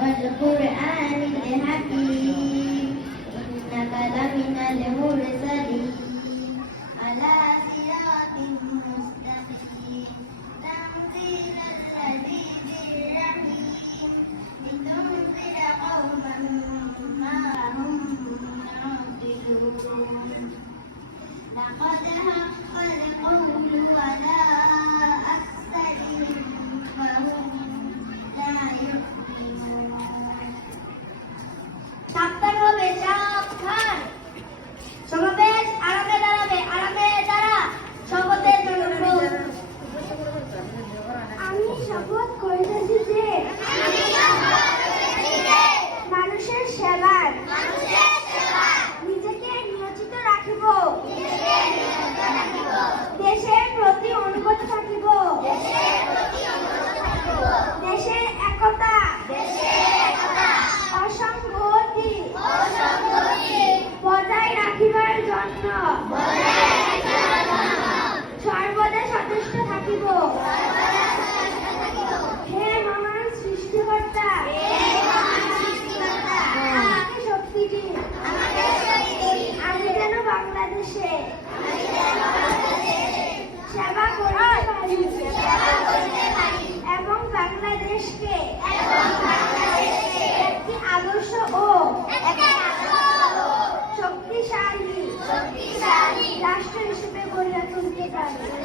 والقرآن الحكيم إنك لمن المرسلين على صراط مستقيم تنزيل العزيز الرحيم لتنذر قوما ما هم يعقلون لقد حق القول على أكثرهم فهم لا يؤمنون সাবধান হবে সাবধান সমাবেশ আরামে দাঁড়াবে আরামে দাঁড়া শপথের জন্য আমি শপথ করিতেছি যে মানুষের সেবার নিজেকে নিয়োজিত রাখিব দেশের প্রতি অনুগত থাকিব দেশের একতা অসংহতি বজায় রাখিবার জন্য সর্বদা সচেষ্ট থাকিব। হে মহান সৃষ্টিকর্তা আমাকে শক্তি দিন আমি যেন বাংলাদেশে সেবা করতে পারি এবং বাংলাদেশকে একটি আদর্শ ও শক্তিশালী রাষ্ট্র হিসেবে গড়ে তুলতে পারি।